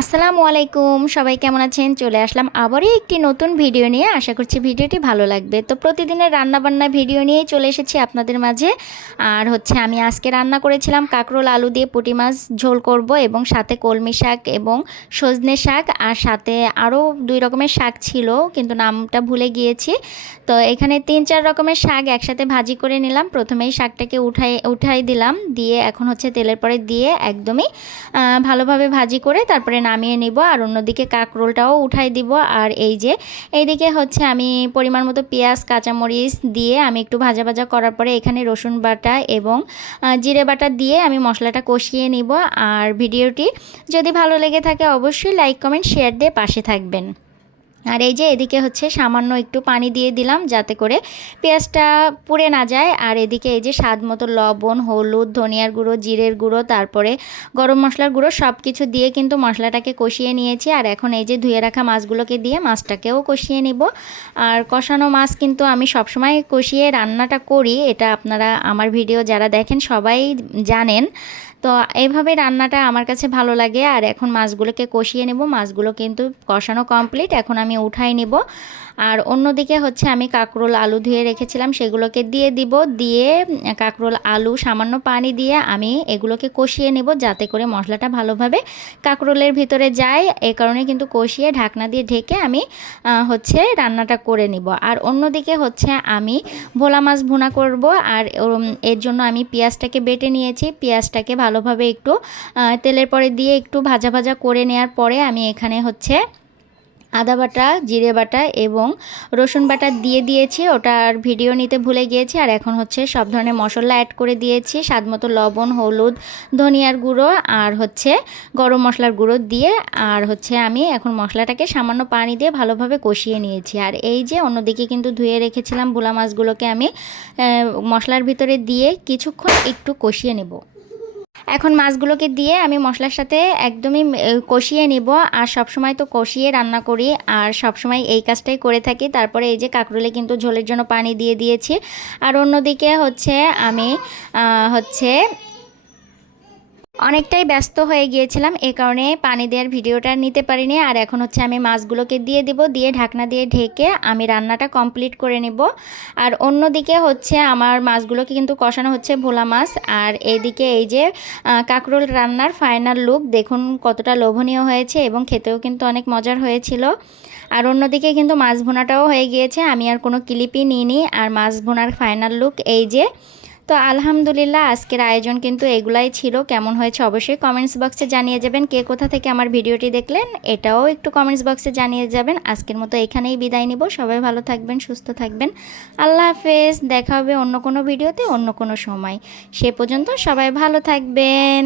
আসসালামু আলাইকুম, সবাই কেমন আছেন? চলে আসলাম আবারই একটি নতুন ভিডিও নিয়ে। আশা করছি ভিডিওটি ভালো লাগবে। তো প্রতিদিনের রান্নাবান্না ভিডিও নিয়েই চলে এসেছি আপনাদের মাঝে। আর হচ্ছে আমি আজকে রান্না করেছিলাম কাঁকরোল, আলু দিয়ে পুঁটি মাছ ঝোল করব এবং সাথে কলমি শাক এবং সজনে শাক আর সাথে আরও দুই রকমের শাক ছিল, কিন্তু নামটা ভুলে গিয়েছি। তো এখানে তিন, চার রকমের শাক একসাথে ভাজি করে নিলাম। প্রথমেই শাকটাকে উঠাই উঠাই দিলাম। দিয়ে এখন হচ্ছে তেলের পরে দিয়ে একদমই ভালোভাবে ভাজি করে তারপরে নামিয়ে নিব আর অন্যদিকে কাঁকরোলটাও উঠাই দিব। আর এই যে, এইদিকে হচ্ছে আমি পরিমাণ মতো পেঁয়াজ, কাঁচামরিচ দিয়ে আমি একটু ভাজা ভাজা করার পরে এখানে রসুন বাটা এবং জিরে বাটা দিয়ে আমি মশলাটা কষিয়ে নিব। আর ভিডিওটি যদি ভালো লেগে থাকে অবশ্যই লাইক, কমেন্ট, শেয়ার দিয়ে পাশে থাকবেন। আর এই যে এদিকে হচ্ছে সামান্য একটু পানি দিয়ে দিলাম যাতে করে পেঁয়াজটা পুড়ে না যায়। আর এদিকে এই যে স্বাদ মতো লবণ, হলুদ, ধনিয়ার গুঁড়ো, জিরের গুঁড়ো, তারপরে গরম মশলার গুঁড়ো সব কিছু দিয়ে কিন্তু মশলাটাকে কষিয়ে নিয়েছি। আর এখন এই যে ধুয়ে রাখা মাছগুলোকে দিয়ে মাছটাকেও কষিয়ে নিব। আর কষানো মাছ কিন্তু আমি সবসময় কষিয়ে রান্নাটা করি, এটা আপনারা আমার ভিডিও যারা দেখেন সবাই জানেন। তো এইভাবে রান্নাটা আমার কাছে ভালো লাগে। আর এখন মাছগুলোকে কষিয়ে নেব। মাছগুলো কিন্তু কষানো কমপ্লিট এখন আমি উঠাই নেব। আর অন্যদিকে হচ্ছে আমি কাঁকরোল আলু ধুয়ে রেখেছিলাম, সেগুলোকে দিয়ে দিব। দিয়ে কাঁকরোল আলু সামান্য পানি দিয়ে আমি এগুলোকে কষিয়ে নেব যাতে করে মশলাটা ভালোভাবে কাঁকরোলের ভিতরে যায়। এই কারণে কিন্তু কষিয়ে ঢাকনা দিয়ে ঢেকে আমি হচ্ছে রান্নাটা করে নিব। আর অন্যদিকে হচ্ছে আমি ভোলা মাছ ভুনা করব আর এর জন্য আমি পেঁয়াজটাকে বেটে নিয়েছি। পেঁয়াজটাকে ভালোভাবে একটু তেলের পরে দিয়ে একটু ভাজা ভাজা করে নেওয়ার পরে আমি এখানে হচ্ছে আদা বাটা, জিরে বাটা এবং রসুন বাটা দিয়ে দিয়েছি। ওটার ভিডিও নিতে ভুলে গিয়েছি। আর এখন হচ্ছে সব ধরনের মশলা অ্যাড করে দিয়েছি। স্বাদ মতো লবণ, হলুদ, ধনিয়ার গুঁড়ো আর হচ্ছে গরম মশলার গুঁড়ো দিয়ে। আর হচ্ছে আমি এখন মশলাটাকে সামান্য পানি দিয়ে ভালোভাবে কষিয়ে নিয়েছি। আর এই যে অন্যদিকে কিন্তু ধুয়ে রেখেছিলাম ভোলা মাছগুলোকে আমি মশলার ভিতরে দিয়ে কিছুক্ষণ একটু কষিয়ে নেব। এখন মাছগুলোকে দিয়ে আমি মশলার সাথে একদমই কষিয়ে নিব। আর সবসময় তো কষিয়ে রান্না করি। আর সবসময় এই কাজটাই করে থাকি। তারপরে এই যে কাঁকরোলে কিন্তু ঝোলের জন্য পানি দিয়ে দিয়েছি। আর অন্যদিকে হচ্ছে আমি হচ্ছে অনেকটাই ব্যস্ত হয়ে গিয়েছিলাম এই কারণে পানি দেওয়ার ভিডিওটা নিতে পারিনি। আর এখন হচ্ছে আমি মাছগুলোকে দিয়ে দিব, দিয়ে ঢাকনা দিয়ে ঢেকে আমি রান্নাটা কমপ্লিট করে নেব। আর অন্যদিকে হচ্ছে আমার মাছগুলোকে কিন্তু কষানো হচ্ছে ভোলা মাছ। আর এইদিকে এই যে কাঁকরোল রান্নার ফাইনাল লুক দেখুন কতটা লোভনীয় হয়েছে এবং খেতেও কিন্তু অনেক মজার হয়েছিল। আর অন্যদিকে কিন্তু মাছ ভোনাটাও হয়ে গিয়েছে, আমি আর কোনো ক্লিপই নিইনি। আর মাছ ভোনার ফাইনাল লুক এই যে তো আলহামদুলিল্লাহ, আজকের আয়োজন কিন্তু এগুলাই ছিল। কেমন হয়েছে অবশ্যই কমেন্টস বক্সে জানিয়ে যাবেন। কে কোথা থেকে আমার ভিডিওটি দেখলেন, এটাও একটু কমেন্টস বক্সে জানিয়ে যাবেন। আজকের মতো এখানেই বিদায় নিব। সবাই ভালো থাকবেন, সুস্থ থাকবেন। আল্লাহ হাফেজ। দেখা হবে অন্য কোনো ভিডিওতে অন্য কোনো সময়। সে পর্যন্ত সবাই ভালো থাকবেন।